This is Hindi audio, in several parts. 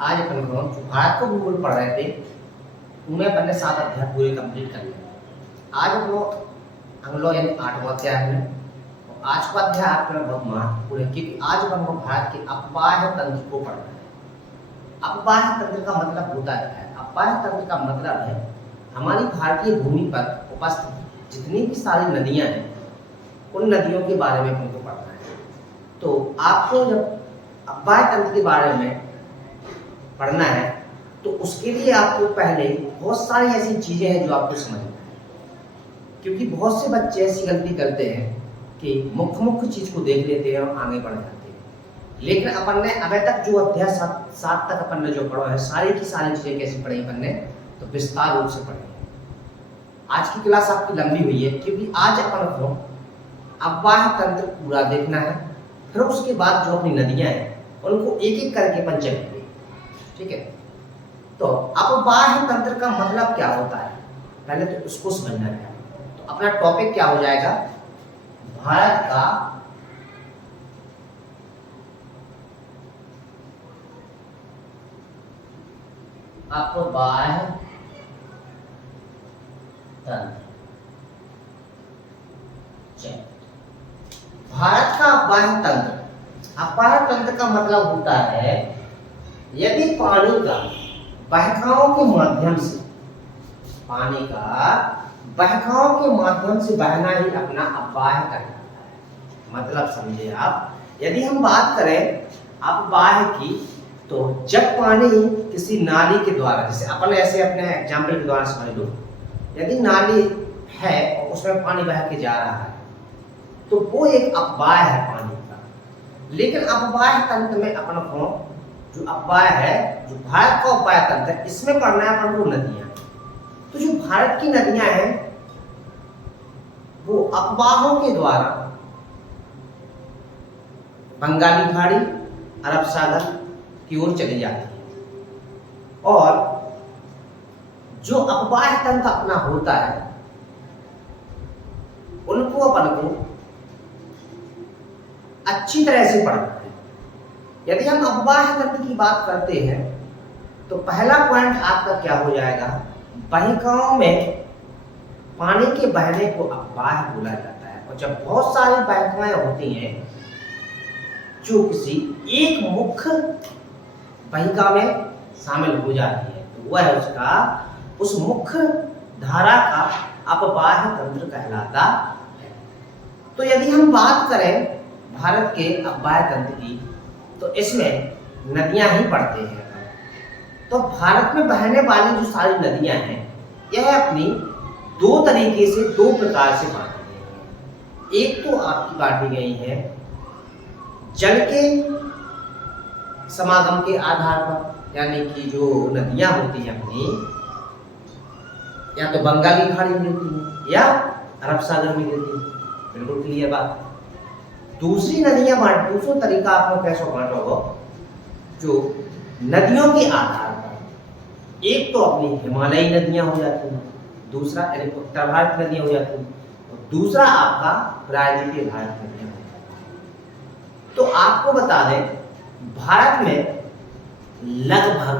आज अपन जो भारत को भूगोल पढ़ रहे थे उनमें अपन ने 7 अध्याय पूरे कंप्लीट कर लिए। आज हम लोग यानी 8वां अध्याय है। और आज का अध्याय आपके लिए बहुत महत्वपूर्ण है क्योंकि आज अपन को भारत के अपवाह्य तंत्र को पढ़ना है। अपवाह्य तंत्र का मतलब होता है, अपवाह्य तंत्र का मतलब है हमारी भारतीय भूमि पर उपस्थित जितनी भी सारी नदियां हैं उन नदियों के बारे में अपन को पढ़ना है। तो आपको जब अपवाह्य तंत्र के बारे में पढ़ना है तो उसके लिए आपको पहले बहुत सारी ऐसी चीजें हैं जो आपको समझना है, क्योंकि बहुत से बच्चे ऐसी गलती करते हैं कि मुख्य चीज को देख लेते हैं और आगे बढ़ जाते हैं। लेकिन अपन ने अभी तक जो अध्याय 7 तक अपन ने जो पढ़ा है सारी की सारी चीजें कैसी पढ़ी अपन ने तो विस्तार रूप से पढ़ी है। आज की क्लास आपकी लंबी हुई है क्योंकि आज अपन को अपवाह्य तंत्र पूरा देखना है, फिर उसके बाद जो अपनी नदियां हैं उनको एक एक करके अपन चलेंगे। ठीक है, तो अपवाह्य तंत्र का मतलब क्या होता है पहले तो उसको समझना है। तो अपना टॉपिक क्या हो जाएगा, भारत का अपवाह्य तंत्र। भारत का अपवाह्य तंत्र, अपवाह्य तंत्र का मतलब होता है यदि पानी का बहकाव के माध्यम से, पानी का बहकाव के माध्यम से बहना ही अपना अपवाह्य कहलाता है। मतलब समझे आप, यदि हम बात करें अपवाह्य की तो जब पानी किसी नाली के द्वारा, जैसे अपन ऐसे अपने एग्जाम्पल के द्वारा समझ लो, यदि नाली है और उसमें पानी बह के जा रहा है तो वो एक अपवाह्य है पानी का। लेकिन अपवाह्य तंत्र में अपन को जो अपवाह्य है, जो भारत का अपवाह्य तंत्र है, इसमें पढ़ना है अपन को नदियां। तो जो भारत की नदियां हैं वो अफवाहों के द्वारा बंगाली खाड़ी, अरब सागर की ओर चली जाती है। और जो अपवाह्य तंत्र अपना होता है उनको अपन को अच्छी तरह से पढ़ना है। यदि हम अपवाह्य तंत्र की बात करते हैं तो पहला पॉइंट आपका क्या हो जाएगा, बहकाव में पानी के बहने को अपवाह्य बोला जाता है। और जब बहुत सारी बहकाएं होती हैं जो किसी एक मुख्य बहिका में शामिल हो जाती है तो वह उसका उस मुख्य धारा का अपवाह्य तंत्र कहलाता है। तो यदि हम बात करें भारत के अपवाह्य तंत्र की तो इसमें नदियां ही पड़ते हैं। तो भारत में बहने वाली जो सारी नदियां हैं यह अपनी दो तरीके से, दो प्रकार से बांटी गई हैं। एक तो आपकी बांटी गई है जल के समागम के आधार पर, यानी कि जो नदियां होती हैं अपनी या तो बंगाली खाड़ी में गिरती है या अरब सागर में गिरती है। बिल्कुल क्लियर बात। दूसरी नदियां दूसरा तरीका आपको कैसे बांटोगे, जो नदियों के आधार पर, एक तो अपनी हिमालयी नदियां हो जाती हैं, दूसरा यानी उत्तर भारत नदियां हो जाती हैं, और दूसरा आपका प्रायद्वीपीय भारत नदियां हो जाती हैं। तो आपको बता दें भारत में लगभग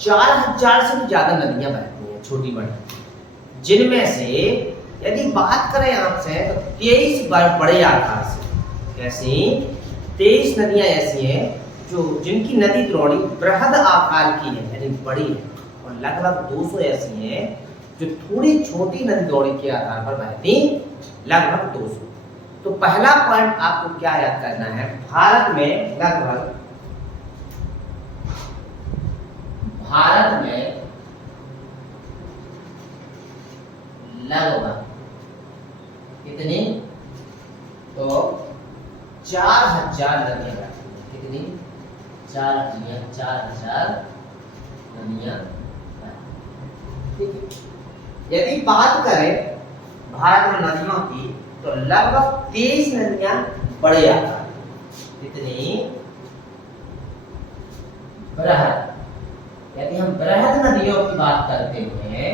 4000 से भी ज्यादा नदियां बहती हैं, छोटी बड़ी, जिनमें से यदि बात करें आपसे तो 23 बड़े आकार से, ऐसी 23 नदियां ऐसी हैं जो जिनकी नदी द्रोणी बृहद आकार की है यानी बड़ी है, और लगभग 200 ऐसी हैं जो थोड़ी छोटी नदी द्रोणी के आधार पर बहती, लगभग 200। तो पहला पॉइंट आपको क्या याद करना है, भारत में लगभग कितनी, तो 4000 नदियां बहती हैं। कितनी, 4000 नदियां। ठीक है, यदि बात करें भारत में नदियों की तो लगभग 23 नदियां बड़े आकार, कितनी, बृहद। यदि हम बृहद नदियों की बात करते हैं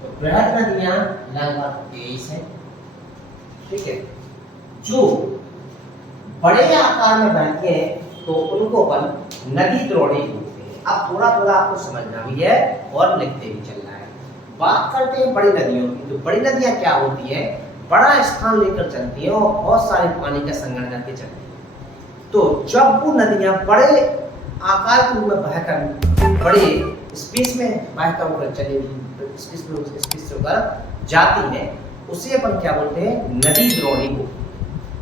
तो बृहद नदियां लगभग 23 हैं। ठीक है, जो बड़े आकार में बहती हैं तो उनको अपन नदी द्रोणी बोलते हैं। अब थोड़ा थोड़ा आपको समझना भी है और लिखते भी चलना है। बात करते हैं बड़ी नदियों की। तो बड़ी नदियां क्या होती है, बड़ा स्थान लेकर चलती हैं और बहुत सारे पानी का संग्रह करके चलती हैं। तो जब वो नदियां बड़े आकार के रूप में बहकर बड़े स्पेस में बहकर होकर चले स्पेस से होकर जाती हैं, उसे अपन क्या बोलते हैं, नदी द्रोणी को।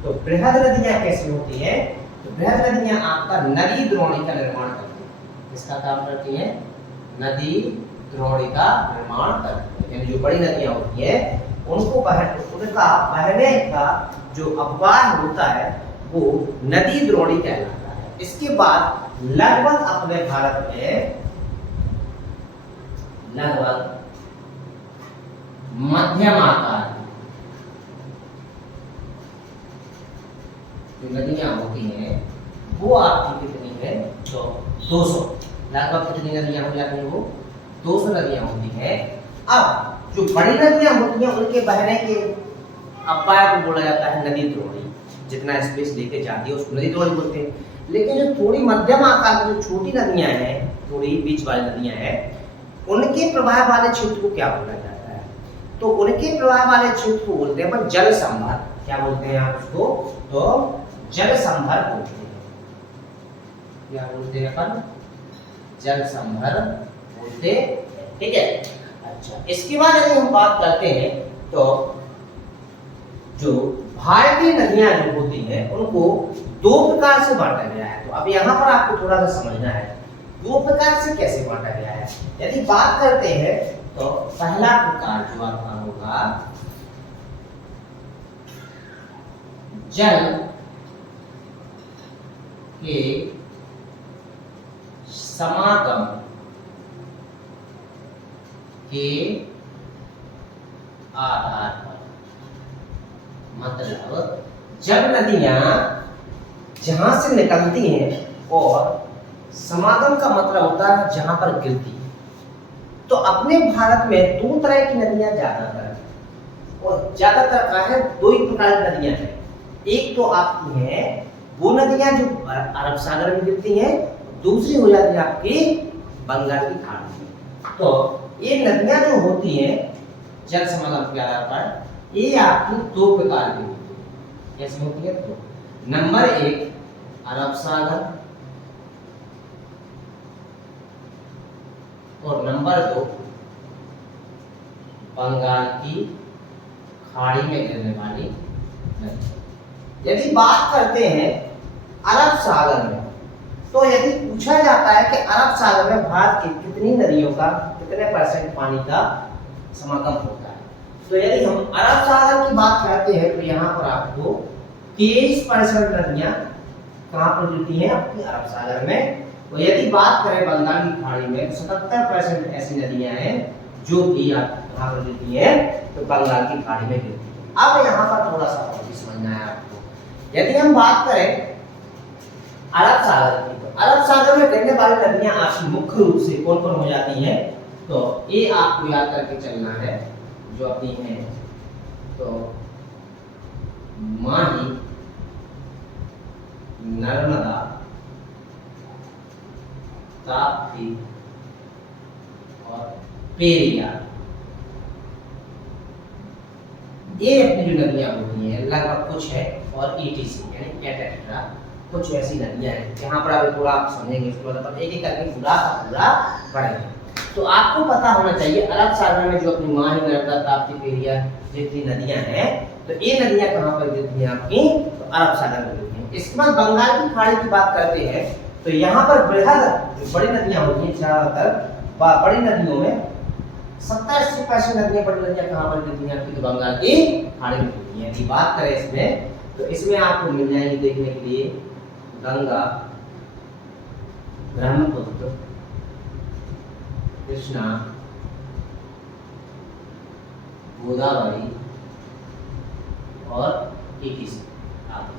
तो बृहद नदियां कैसी होती हैं, तो बृहद नदियां आपका नदी द्रोणी का निर्माण करती हैं। इसका काम करती हैं, नदी द्रोणी का निर्माण करती हैं। यानी जो बड़ी नदियां होती हैं उनको उनका बहने का जो अपवाह होता है वो नदी द्रोणी कहलाता है। इसके बाद लगभग अपने भारत में लगभग मध्यम आकार जो नदियां होती हैं वो आपकी कितनी है, तो 200, लगभग कितनी नदियां हो जाती हैं, वो 200 नदियां होती हैं। अब जो बड़ी नदियां होती हैं उनके बहने के अपवाय को बोला जाता है नदी द्रोणी। जितना स्पेस लेके जाती है उसको नदी द्रोणी बोलते हैं। लेकिन जो थोड़ी मध्यम आकार की जो छोटी नदियां हैं, थोड़ी बीच वाली नदियां हैं, उनके प्रवाह वाले क्षेत्र को क्या बोला जाता है, तो उनके प्रवाह वाले क्षेत्र को बोलते हैं अपन जल संभर। क्या बोलते हैं आप उसको, तो जल संभर बोलते हैं। क्या बोलते हैं अपन, जल संभर बोलते हैं। ठीक है, अच्छा। इसके बाद यदि हम बात करते हैं तो जो भारतीय नदियां जो होती हैं उनको दो प्रकार से बांटा गया है। तो अब यहाँ पर आपको थोड़ा सा समझना है दो प्रकार से कैसे बांटा गया है। यदि बात करते हैं तो पहला प्रकार जो आपका होगा जल के समागम के आधार पर, मतलब जब नदियां जहां से निकलती हैं और समागम का मतलब होता है जहां पर गिरती है। तो अपने भारत में दो तरह की नदियां ज्यादातर, और ज्यादातर क्या है, दो ही प्रकार की नदियां हैं। एक तो आपकी है वो नदियां जो अरब सागर में गिरती हैं, दूसरी हो जाती है आपकी बंगाल की खाड़ी में। तो ये नदियां जो होती हैं जल समागम के आधार पर, ये आपकी दो प्रकार की होती है। कैसी होती है, तो नंबर एक अरब सागर और नंबर दो बंगाल की खाड़ी में गिरने वाली नदी। यदि बात करते हैं अरब सागर में, तो यदि पूछा जाता है कि अरब सागर में भारत की कितनी नदियों का कितने % पानी का समागम होता है, तो यदि हम अरब सागर की बात करते हैं तो यहाँ पर आपको 23% नदियां कहाँ पर गिरती हैं, अपनी अरब सागर में। और यदि बात करें बंगाल की खाड़ी में, 77% ऐसी नदियां हैं जो कि आप कहाँ पर गिरती हैं, तो बंगाल की खाड़ी में गिरती है। अब यहाँ पर थोड़ा सा और भी समझना है आपको। यदि हम बात करें अरब सागर की, तो अरब सागर में गिरने वाली नदियां आपकी मुख्य रूप से कौन कौन हो जाती हैं, तो ये आपको याद करके चलना है जो अपनी है, तो माही, नर्मदा, ताप्ती और पेरियार। ये अपनी जो नदियां होती हैं लगभग कुछ है, और ETC यानी कैटेट्रा, कुछ ऐसी नदियां हैं जहां पर अभी थोड़ा आप समझेंगे, उसके बाद अपन एक एक करके पूरा का पूरा पढ़ेंगे। तो आपको पता होना चाहिए अरब सागर में जो अपनी माही, नर्मदा, ताप्ती, पेरियार जितनी नदियां हैं, तो ये नदियां कहां पर गिरती हैं आपकी, तो अरब सागर में गिरती हैं। इसके बाद बंगाल की खाड़ी की बात करते हैं, तो यहाँ पर बृहद बड़ी नदियां होती हैं, ज्यादातर बड़ी नदियों में 70-80% नदियां, बड़ी नदियां कहां पर गिरती हैं आपकी, तो बंगाल की खाड़ी में गिरती हैं। यदि बात करें इसमें, तो इसमें आपको मिल जाएंगे देखने के लिए गंगा, ब्रह्मपुत्र, कृष्णा, गोदावरी और ETC आदि।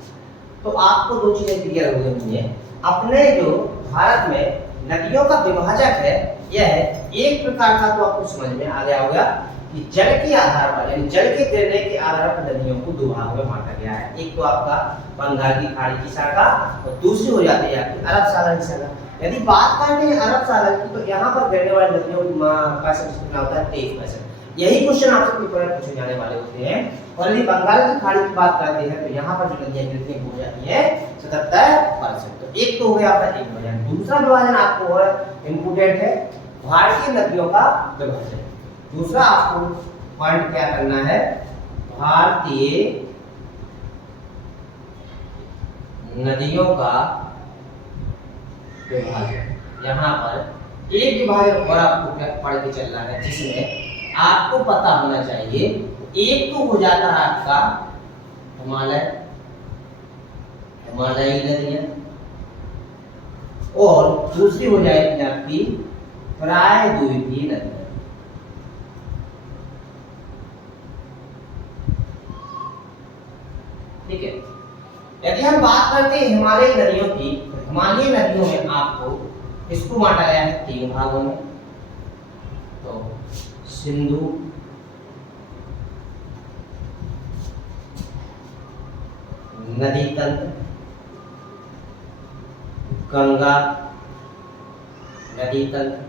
तो आपको दो चीजें क्लियर हो गई हैं। अपने जो भारत में नदियों का विभाजक है, यह है एक प्रकार का, तो आपको समझ में आ गया होगा कि जल के आधार पर यानी जल के गिरने के आधार पर नदियों को दो भागों में बांटा गया है। एक तो आपका बंगाल की खाड़ी की शाखा और दूसरी हो जाती है आपकी अरब सागर की शाखा। यदि बात करते हैं अरब सागर की तो यहाँ पर गिरने वाली नदियों का परसेंटेज कितना होता है 23%। यही क्वेश्चन आपसे पेपर में पूछे जाने वाले होते हैं। और यदि बंगाल की खाड़ी की बात करते हैं तो यहाँ पर जो नदियाँ गिरती हैं हो जाती है 77%। तो एक तो हो गया आपका एक विभाजन। दूसरा विभाजन आपको और इम्पोर्टेंट है भारतीय नदियों का विभाजन। दूसरा आपको पॉइंट क्या करना है भारतीय नदियों का विभाजन। यहाँ पर एक विभाजन और आपको क्या पढ़ के चलना है जिसमें आपको पता होना चाहिए। एक तो हो जाता है आपका हिमालयी नदियां और दूसरी हो जाएगी आपकी प्रायद्वीपीय नदियां। ठीक है, यदि हम बात करते हैं हिमालयी नदियों की तो हिमालयी नदियों में आपको इसको बांटा गया है 3 भागों में। तो सिंधु, नदी तंत्र, गंगा नदी तंत्र,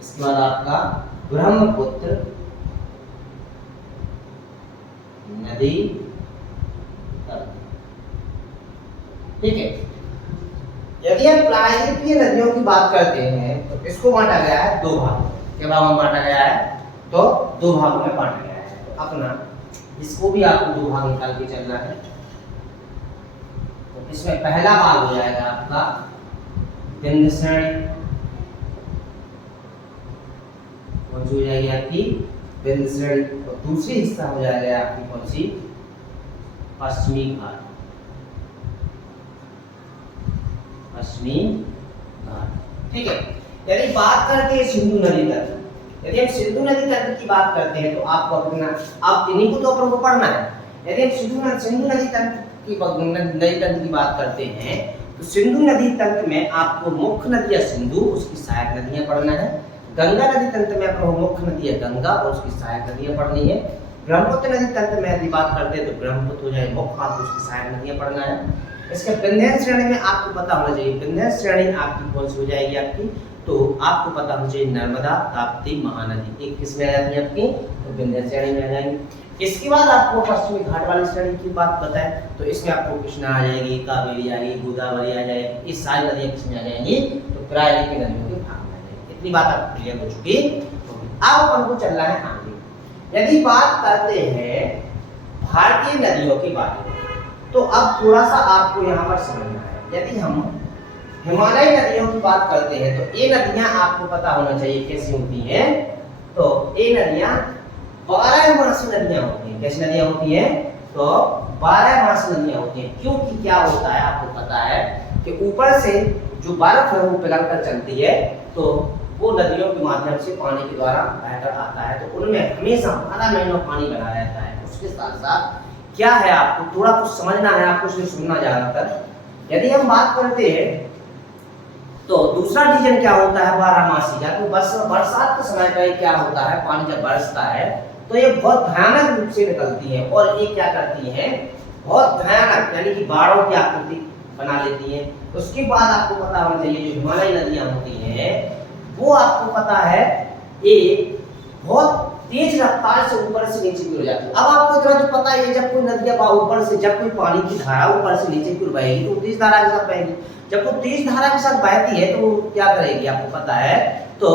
इसके बाद आपका ब्रह्मपुत्र नदी तंत्र। ठीक है, यदि हम प्रायद्वीपीय नदियों की बात करते हैं तो इसको बांटा गया है 2 भागों में। क्या भागों में बांटा गया है तो 2 भागों में बांटा गया है। तो अपना इसको भी आपको 2 भाग निकाल के चलना है। तो इसमें पहला भाग हो जाएगा आपका विंध्य श्रेणी, कौन सी हो जाएगी आपकी विंध्य श्रेणी। और दूसरी हिस्सा हो जाएगा आपकी कौन सी पश्चिमी घाट, पश्चिमी घाट। ठीक है, यदि बात करते हैं सिंधु नदी तंत्र, यदि हम सिंधु नदी तंत्र की बात करते हैं तो आपको अपना आप इन्हीं को तो अपन को पढ़ना है। यदि हम सिंधु नदी तंत्र की बात करते हैं तो सिंधु नदी तंत्र में आपको मुख्य नदी है सिंधु, उसकी सहायक नदियां पढ़ना है। गंगा नदी तंत्र में आपको मुख्य नदी है गंगा और उसकी सहायक नदियां पढ़नी है। ब्रह्मपुत्र नदी तंत्र में यदि बात करते हैं तो ब्रह्मपुत्र हो जाए मुख्य, आपको उसकी सहायक नदियां पढ़ना है। इसके विंध्य श्रेणी में आपको पता होना चाहिए, विंध्य श्रेणी आपकी कौन सी हो जाएगी आपकी, तो आपको पता होना चाहिए नर्मदा, ताप्ती, महानदी। एक किस में आ जाती है आपकी तो विंध्य श्रेणी में आ जाएंगी। इसके बाद आपको पश्चिमी घाट वाली श्रेणी की बात बताएं तो इसमें आपको कृष्णा आ जाएगी, कावेरी आएगी, गोदावरी आ जाएगी। इस सारी नदियां किसमें आ जाएंगी तो प्रायद्वीपीय नदियों के भाग में आ जाएंगी। इतनी बात आपको क्लियर हो चुकी। अब अपन को चलना है आगे। यदि बात करते हैं भारतीय नदियों के बारे में तो अब थोड़ा सा आपको यहाँ पर समझना है। यदि हम हिमालयी नदियों की बात करते हैं तो ये नदियां आपको पता होना चाहिए कैसी होती हैं। तो ये नदियां 12मासी नदियां होती हैं। कैसी नदियां होती हैं तो 12मासी नदियां होती हैं। क्योंकि क्या होता है आपको पता है कि ऊपर से जो बर्फ है वो पिघल कर चलती है तो वो नदियों के माध्यम से पानी के द्वारा बहकर आता है। तो उनमें हमेशा 12 महीनों पानी बना रहता है। उसके साथ साथ क्या है आपको थोड़ा कुछ समझना है, आपको सिर्फ सुनना ज्यादातर। यदि हम बात करते हैं तो दूसरा रीजन क्या होता है 12मासी, या तो बरसात के समय पे क्या होता है पानी जब बरसता है तो ये बहुत भयानक रूप से निकलती है और ये क्या करती है बहुत भयानक यानी कि बाढ़ों की आकृति बना लेती है। उसके बाद आपको पता होना चाहिए जो हिमालयी नदियां होती हैं वो आपको पता है ये बहुत तेज रफ्तार से ऊपर से नीचे की ओर जाती है। अब आपको इतना तो पता है जब कोई नदियां ऊपर से जब कोई पानी की धारा ऊपर से नीचे की ओर बहेगी तो तेज धारा के साथ बहेगी। जब वो तेज धारा के साथ बहती है तो वो क्या करेगी आपको पता है तो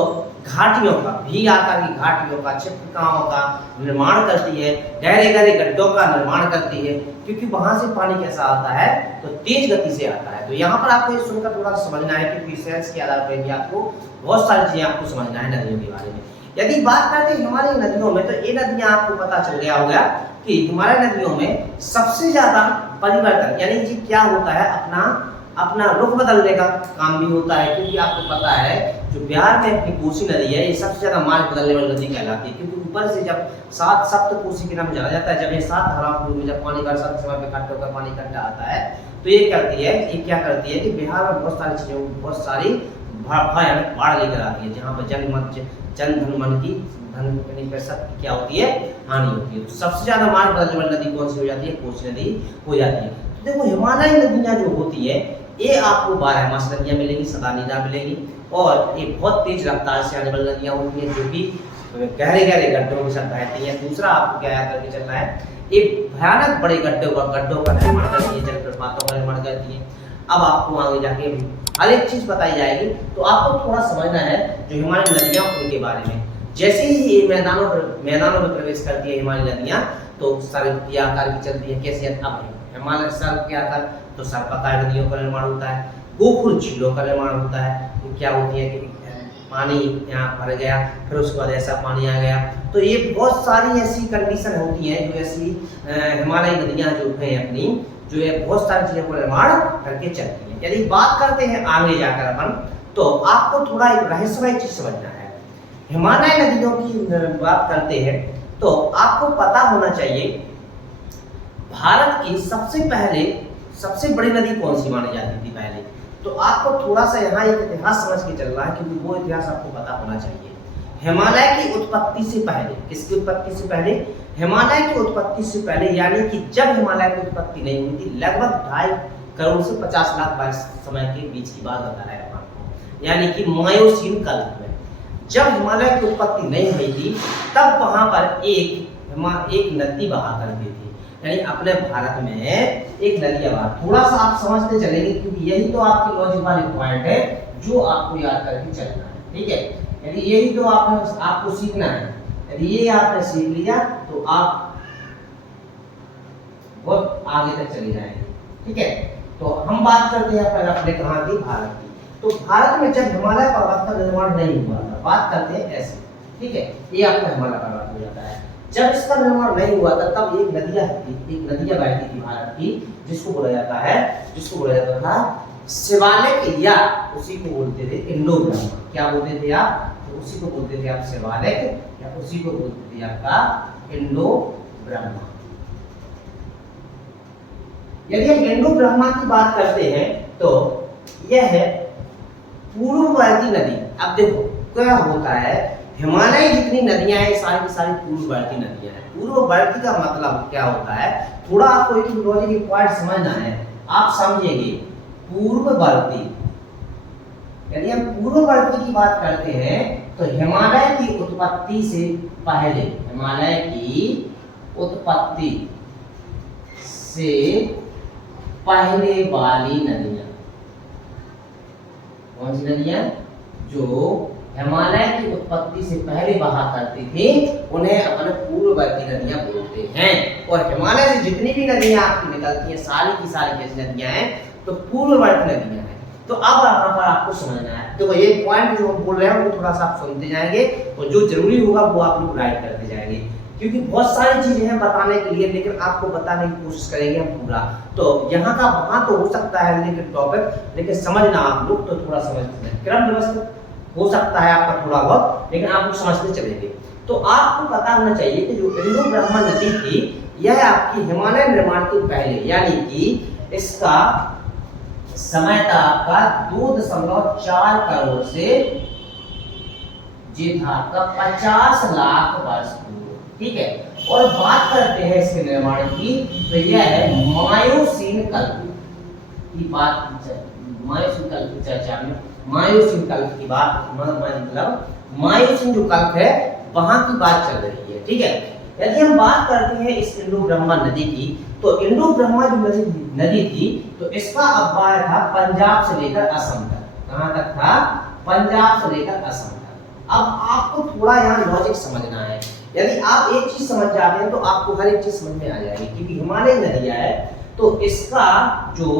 घाटियों का भी आकार की घाटियों का छिपकाओं का निर्माण करती है, गहरे गहरे गड्ढों का निर्माण करती है क्योंकि वहां से पानी कैसा आता है तो तेज गति से आता है। तो यहाँ पर आपको ये सुनकर थोड़ा समझना है क्योंकि सेंस के आधार पर भी आपको बहुत सारी चीजें आपको समझना है नदियों के बारे में। यदि बात करते हैं हिमालयी नदियों में तो ये नदियां आपको पता चल गया होगा कि हिमालयी नदियों में सबसे ज्यादा परिवर्तन यानी कि क्या होता है अपना रुख बदलने का काम भी होता है। क्योंकि आपको पता है जो बिहार में अपनी कोसी नदी है ये सबसे ज्यादा मार्ग बदलने वाली नदी कहलाती है क्योंकि ऊपर से जब सप्त कोसी के नाम जाना जाता है। जब ये 7 धाराओं में जब पानी बरसात के समय पे इकट्ठा होकर पानी इकट्ठा आता है तो ये क्या करती है कि बिहार में बहुत सारी चीजें बहुत सारी भयानक बाढ़ लेकर आती है जहाँ पर जन धन मन की धन प्रतिशत की क्या होती है, हानि होती है। तो सबसे ज्यादा मार्ग बदलने वाली नदी कौन सी हो जाती है, कोसी नदी हो जाती है। तो देखो हिमालयी नदियां जो होती है ये आपको 12 मास नदियां मिलेंगी, सदानीदा मिलेगी, और ये बहुत तेज रफ्तार से आने वाली नदियां होती हैं जो कि गहरे गहरे गड्ढों के साथ बहती हैं। दूसरा आपको क्या याद करके चलना है, ये भयानक बड़े गड्ढों का निर्माण करती है, जलप्रपातों का निर्माण करती है। अब आपको आगे जाके हर एक चीज बताई जाएगी, तो आपको थोड़ा समझना है जो हिमालयी नदियां उनके बारे में। जैसे ही ये मैदानों में प्रवेश करती है हिमालयी नदियां, तो सर्प के आकार की चलती है। कैसे, अब हिमालय सर्प के आकार, तो सर्पाकार नदियों का निर्माण होता है, गोकुल झीलों का निर्माण होता है। तो क्या होती है कि पानी यहाँ भर गया, फिर उसके बाद ऐसा पानी आ गया। तो ये बहुत सारी ऐसी कंडीशन होती हैं जो ऐसी हिमालयी नदियां जो हैं अपनी, जो है बहुत सारी चीजों को निर्माण करके चलती हैं। यदि बात करते हैं आगे जाकर अपन, तो आपको थोड़ा एक रहस्यमय चीज समझना है। हिमालय नदियों की बात करते हैं तो आपको पता होना चाहिए भारत की सबसे बड़ी नदी कौन सी मानी जाती थी पहले। तो आपको थोड़ा सा यहाँ एक इतिहास समझ के चलना है, क्योंकि वो इतिहास आपको पता होना चाहिए। हिमालय की उत्पत्ति से पहले, किसकी उत्पत्ति से पहले, हिमालय की उत्पत्ति से पहले, यानी कि जब हिमालय की उत्पत्ति नहीं हुई थी, लगभग 2.5 करोड़ से 50 लाख वर्ष समय के बीच की बात बता रहा है आपको, यानी कि मायोसीन काल में जब हिमालय की उत्पत्ति नहीं हुई थी, तब वहां पर एक नदी बहा करती थी। यानी अपने भारत में एक नदी बहा, थोड़ा सा आप समझते चलेंगे, क्योंकि यही तो आपकी लॉजिक वाली पॉइंट है जो आपको याद करके चलना है। ठीक है, यदि यही तो आपको सीखना है। यदि ये आपने सीख लिया तो आप बहुत आगे तक चले जाएंगे। ठीक है, तो हम बात करते हैं अपने कहाँ की, भारत की। तो भारत में जब हिमालय पर्वत का निर्माण नहीं हुआ था, बात करते हैं ऐसे। ठीक है, ये आपका हिमालय पर्वत हो जाता है। जब इसका निर्माण नहीं हुआ था, तब एक नदियां बहती थी भारत की, जिसको बोला जाता था शिवालिक, या उसी को बोलते थे इंडो ब्रह्मा। क्या बोलते थे आप, तो उसी को बोलते थे आप शिवालिक, या उसी को बोलते थे आपका इंडो ब्रह्मा। यदि हम इंडो ब्रह्मा की बात करते हैं तो यह है पूर्ववर्ती नदी। अब देखो क्या होता है, हिमालय जितनी नदियां हैं सारी की सारी पूर्ववर्ती नदियां हैं। पूर्ववर्ती का मतलब क्या होता है, थोड़ा आपको एक लॉजिक की पॉइंट समझना है, आप समझेंगे। पूर्ववर्ती, यदि हम पूर्ववर्ती की बात करते हैं तो हिमालय की उत्पत्ति से पहले, हिमालय की उत्पत्ति से पहले वाली नदियां, कौन सी नदियां, जो हिमालय की उत्पत्ति से पहले बहा करती थी, उन्हें अपन पूर्ववर्ती नदियां बोलते हैं। और हिमालय से जितनी भी नदियां आपकी निकलती हैं, सारी की सारी कैसी नदियां हैं, तो पूर्ववर्ती नदियां हैं। तो अब यहाँ पर आपको समझना है, तो ये पॉइंट जो हम बोल रहे हैं वो थोड़ा सा आप सुनते जाएंगे, और जो जरूरी होगा वो आप लोग राइट करते जाएंगे, क्योंकि बहुत सारी चीजें हैं बताने के लिए, लेकिन आपको बताने की कोशिश करेंगे हम पूरा। तो यहाँ का वहां तो हो सकता है लेकिन टॉपिक, लेकिन समझना आप लोग तो थोड़ा समझते हैं, क्रम व्यवस्थित हो सकता है आपका थोड़ा बहुत, लेकिन आप लोग समझते चलेंगे। तो आपको पता होना चाहिए कि जो इंडो ब्रह्मा नदी थी, यह आपकी हिमालय निर्माण के पहले, यानी कि इसका समय था आपका 2.4 करोड़ से जी था आपका 50 लाख वर्ष पूर्व। ठीक है, और बात करते हैं इसके निर्माण की, तो यह है मायोसीन कल्प की बात, मायोसीन कल्प की चर्चा में, मायोसीन कल्प की बात, मतलब मायोसीन जो कल्प है वहां की बात चल रही है। ठीक है, यदि हम बात करते हैं इस इंडो ब्रह्मा नदी की, तो इंडो ब्रह्मा जो नदी थी, तो इसका अववाह था पंजाब से लेकर असम तक। कहां तक था, पंजाब से लेकर असम तक। अब आपको थोड़ा यहाँ लॉजिक समझना है। यदि आप एक चीज समझ जाते हैं तो आपको हर एक चीज समझ में आ जाएगी, क्योंकि हिमालय नदियां है, तो इसका जो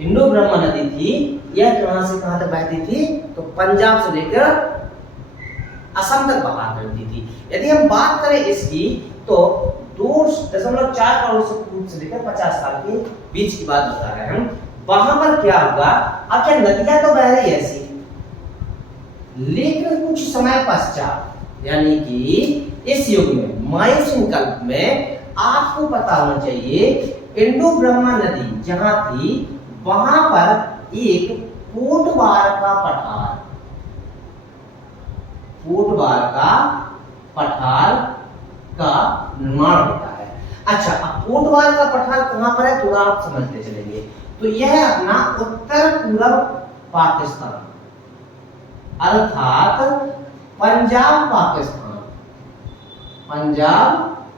इंडो ब्रह्मा नदी थी, यह कहां से कहां तक बहती थी, तो पंजाब से लेकर असम तक बहा करती थी। यदि हम बात करें इसकी, तो 2.4 करोड़ से लेकर 50 साल के बीच की बात बता रहे हैं हम। वहां पर क्या होगा, अब क्या नदियां तो बह रही ऐसी, लेकिन कुछ समय पश्चात, यानी कि इस युग में मायोसीन कल्प में, आपको पता होना चाहिए इंडो ब्रह्मा नदी जहां थी, वहां पर एक कोटवार का कोटवार का पठार का निर्माण होता है। अच्छा, अब कोटवार का पठार कहां पर है थोड़ा आप समझते चलेंगे। तो यह अपना उत्तर पूर्व पाकिस्तान अर्थात पंजाब पाकिस्तान, पंजाब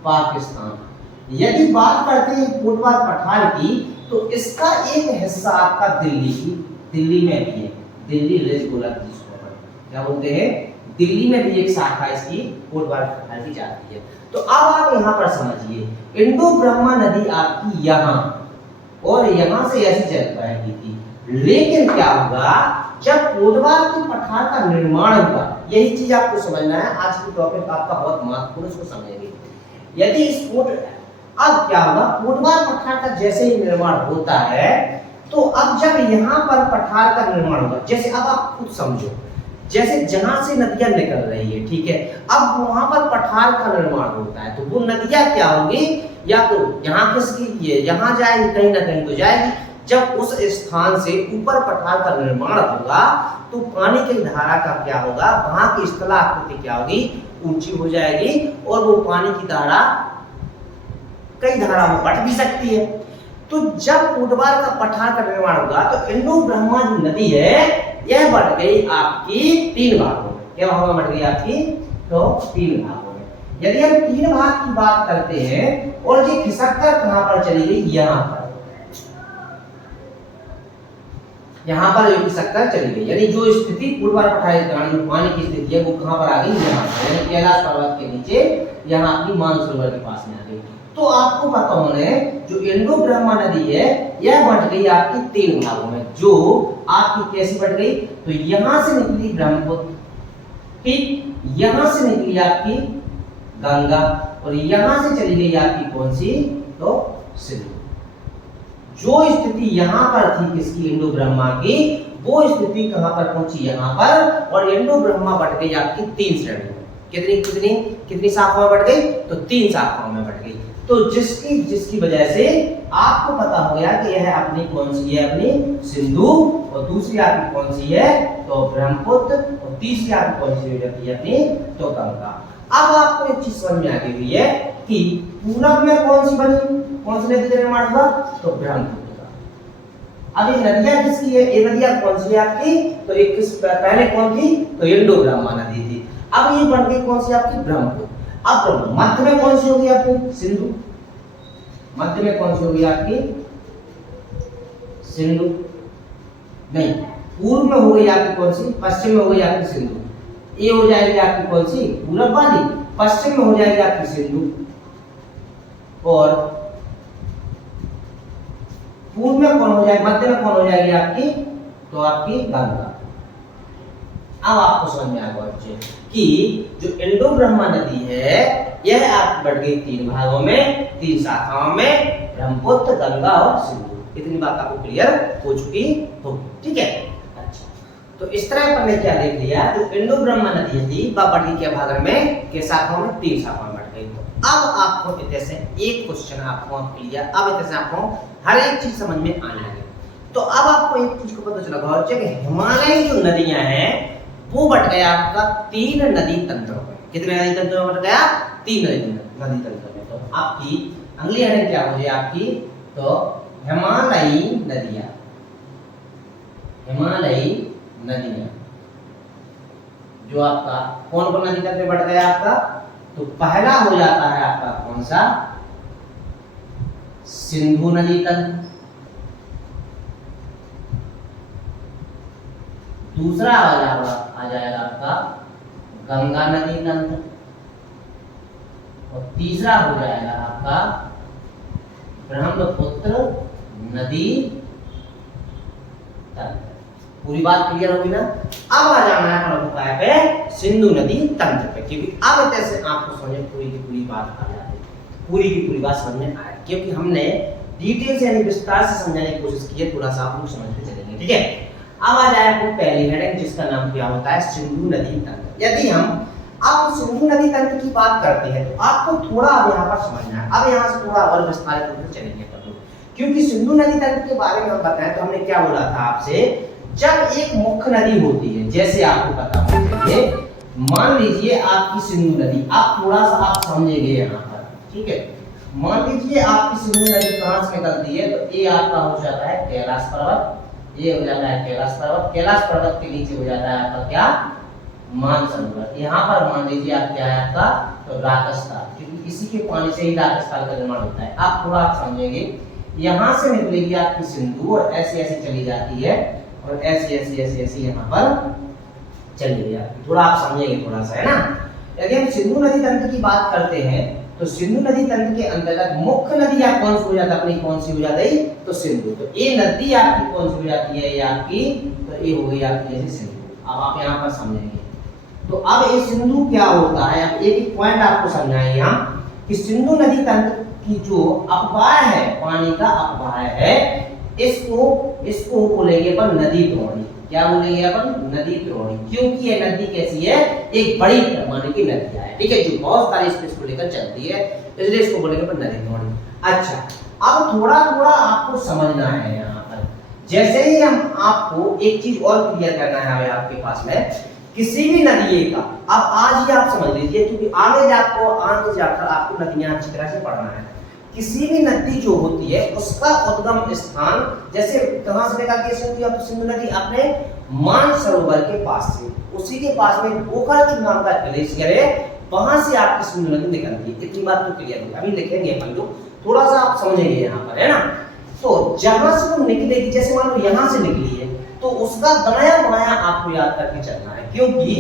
पाकिस्तान। यदि बात करते हैं कोटवार पठार की तो इसका एक हिस्सा आपका दिल्ली में भी है, दिल्ली रेज बोला जिसको क्या बोलते हैं, दिल्ली में भी एक शाखा इसकी कोटवार पठार की जाती है। तो अब आप यहाँ पर समझिए इंडो ब्रह्मा नदी आपकी यहाँ और यहाँ से ऐसी चल रही थी, लेकिन क्या हुआ जब कोटवार के पठार का निर्माण हुआ, यही चीज आपको समझना है, आज की टॉपिक आपका बहुत महत्वपूर्ण, इसको समझेंगे। यदि इस अब क्या होगा, कोटवार पठार का जैसे ही निर्माण होता है तो अब जब यहाँ पर पठार का निर्माण होगा, जैसे अब आप खुद समझो, जैसे जहां से नदियां निकल रही है, ठीक है, अब वहां पर पठार का निर्माण होता है, तो वो नदियां क्या होंगी, या तो यहाँ किसकी यहाँ जाएगी, कहीं ना कहीं तो जाएगी। जब उस स्थान से ऊपर पठार का निर्माण होगा तो पानी की धारा का क्या होगा, वहां की स्थलाकृति क्या होगी, ऊंची हो जाएगी और वो पानी की धारा कई धारा में बट भी सकती है। तो जब कोटवार का पठार का निर्माण होगा तो इंडो ब्रह्मा जो नदी है यह बढ़ गई आपकी 3 भागों में। क्या भागों में बढ़ गई आपकी, तो 3 भागों में। यदि हम 3 भाग की बात करते हैं और ये खिसककर कहां पर चली गई, यहाँ पर, यहाँ पर जो खिसककर चली गई, यानी जो स्थिति कोटवार पठार की पानी की स्थिति है वो कहां पर आ गई, यहाँ पर, यानी कैलाश पर्वत के नीचे, यहाँ आपकी मानसरोवर के पास में आ गई। तो आपको पता होने जो इंडो ब्रह्मा नदी है यह बढ़ गई आपकी 3 भागों में, जो आपकी कैसी बढ़ गई, तो यहां से निकली ब्रह्मपुत्र, ठीक, यहां से निकली आपकी गंगा और यहां से चली गई आपकी कौन सी, तो सिंधु। जो स्थिति यहां पर थी किसकी, इंडो ब्रह्मा की, वो स्थिति कहां पर पहुंची, यहां पर, और इंडो ब्रह्मा बढ़ गई आपकी 3 श्रेणी में। कितनी कितनी कितनी शाखाओं में बढ़ गई, तो 3 शाखाओं में बढ़ गई। तो जिसकी वजह से आपको पता हो गया कि यह अपनी कौन सी है, अपनी सिंधु, और दूसरी आपकी कौन सी है, तो ब्रह्मपुत्र, और तीसरी आपकी कौन सी हो जाती है, अपनी तो गंगा। अब आपको एक चीज समझ में आ गई है कि पूरब में कौन सी बनी, कौन सी नदी का निर्माण हुआ, तो ब्रह्मपुत्र का। अब ये नदियां किसकी है, ये नदियां कौन सी है आपकी, तो एक पहले कौन थी, तो इंडो ब्रह्मा नदी थी। अब ये बढ़ गई कौन सी आपकी, ब्रह्मपुत्र। अब मध्य में कौन सी होगी आपकी, सिंधु, मध्य में कौन सी होगी आपकी, सिंधु नहीं, पूर्व में हो गई आपकी कौन सी, पश्चिम में हो गई आपकी सिंधु। ये हो जाएगी आपकी कौन सी, पूरब वाली, पश्चिम में हो जाएगी आपकी सिंधु, और पूर्व में कौन हो जाएगी, मध्य में कौन हो जाएगी आपकी, तो आपकी गंगा। अब आपको समझ में आ गया बच्चे कि जो इंडो ब्रह्मा नदी है यह आप बढ़ गई 3 भागों में, 3 शाखाओं में, ब्रह्मपुत्र, गंगा और सिंधु। इतनी बात आपको क्लियर हो चुकी होगी, ठीक है। अच्छा, तो इस तरह पर ने क्या देख लिया, जो इंडो ब्रह्मा नदी थी वह बढ़ गई क्या भाग में, के शाखाओं में, 3 शाखाओं में बढ़ गई। तो अब आपको इतने से एक क्वेश्चन आपको क्लियर, अब इतने से आपको हर एक चीज समझ में आने लगे। तो अब आपको एक चीज को पता चला कि हिमालयी जो नदियां हैं वो बढ़ गया आपका 3 नदी तंत्रों में। कितने नदी तंत्रों में बढ़ गया, 3 नदी तंत्रों में। तो आपकी अगली हेडिंग क्या हो जाए आपकी, तो हिमालयी नदियां, हिमालयी नदियां जो आपका कौन कौन नदी तंत्र में बढ़ गया आपका, तो पहला हो जाता है आपका कौन सा, सिंधु नदी तंत्र, दूसरा आ जाएगा आपका गंगा नदी तंत्र, और तीसरा हो जाएगा आपका ब्रह्मपुत्र नदी तंत्र। पूरी बात क्लियर होगी ना। अब आ जाना है अपन उपाय पे सिंधु नदी तंत्र पे, क्योंकि अब जैसे आपको समझ पूरी की पूरी बात आ जाती है, पूरी की पूरी बात समझ में आए, क्योंकि हमने डिटेल से यानी विस्तार से समझाने की कोशिश की है, थोड़ा सा आप लोग समझते चलेंगे, ठीक है। अब आ जाए आपको पहली हेडिंग जिसका नाम क्या होता है, सिंधु नदी तंत्र। यदि हम अब सिंधु नदी तंत्र की बात करते हैं तो आपको थोड़ा अब यहाँ पर समझना है, अब यहाँ से थोड़ा और विस्तारित रूप से चलेंगे सब लोग, क्योंकि सिंधु नदी तंत्र के बारे में हम बताएं तो हमने क्या बोला था आपसे, जब एक मुख्य नदी होती है, जैसे आपको पता होना चाहिए मान लीजिए आपकी सिंधु नदी, आप थोड़ा सा आप समझेंगे यहाँ पर, ठीक है। मान लीजिए आपकी सिंधु नदी कहाँ से निकलती है, तो ये आपका हो जाता है कैलाश पर्वत, ये हो जाता है कैलाश पर्वत, कैलाश पर्वत के नीचे हो जाता है आपका क्या, मानसरोवर। यहाँ पर मान लीजिए आप क्या है आपका, तो राजस्थान, क्योंकि इसी के पानी से ही राजस्थान का निर्माण होता है। आप थोड़ा आप समझेंगे, यहाँ से निकलेगी आपकी सिंधु और ऐसे ऐसे चली जाती है और ऐसे ऐसे ऐसे ऐसे यहाँ पर चली जाती, थोड़ा आप समझेंगे थोड़ा सा, है ना। यदि हम सिंधु नदी तंत्र की बात करते हैं तो सिंधु नदी तंत्र के अंतर्गत मुख्य नदी आप कौन सी हो जाता है, अपनी कौन सी हो जाती है, तो सिंधु। तो ये नदी आपकी कौन सी हो जाती है, ये आपकी, तो ये हो गई आपकी जैसे सिंधु। अब आप यहाँ पर समझेंगे, तो अब ये सिंधु क्या होता है, अब एक एक पॉइंट आपको समझाएंगे हम कि सिंधु नदी तंत्र की जो अपवाह है, पानी का अपवाह है, इसको बोलेंगे अपन नदी द्रोणी। क्या बोलेंगे अपन, नदी द्रोणी, क्योंकि ये नदी कैसी है, एक बड़ी पैमाने की नदी है, ठीक है, जो बहुत सारी स्पेस को लेकर चलती है, इसलिए इसको बोलेंगे अपन नदी द्रोणी। अच्छा, अब थोड़ा थोड़ा आपको समझना है यहाँ पर, जैसे ही हम आपको एक चीज और क्लियर करना है आपके पास में, किसी भी नदी का, अब आज ही आप समझ लीजिए, क्योंकि आगे जाकर आपको नदियां अच्छी तरह से पढ़ना है। किसी भी नदी जो होती है उसका उद्गम स्थान, जैसे कहां से निकलती है सिंधु, तो सिंधु नदी अपने मानसरोवर के पास से, उसी के पास में पोखरचूड़ नाम का ग्लेशियर है, वहां से आपकी सिंधु नदी निकलती है। इतनी बात तो क्लियर होगी, अभी लिखेंगे अपन लोग, थोड़ा सा आप समझेंगे यहाँ पर, है ना। तो जहां से वो निकलेगी, जैसे मान लो यहाँ से निकली है, तो उसका दाया बाया आपको याद करके चलना है, क्योंकि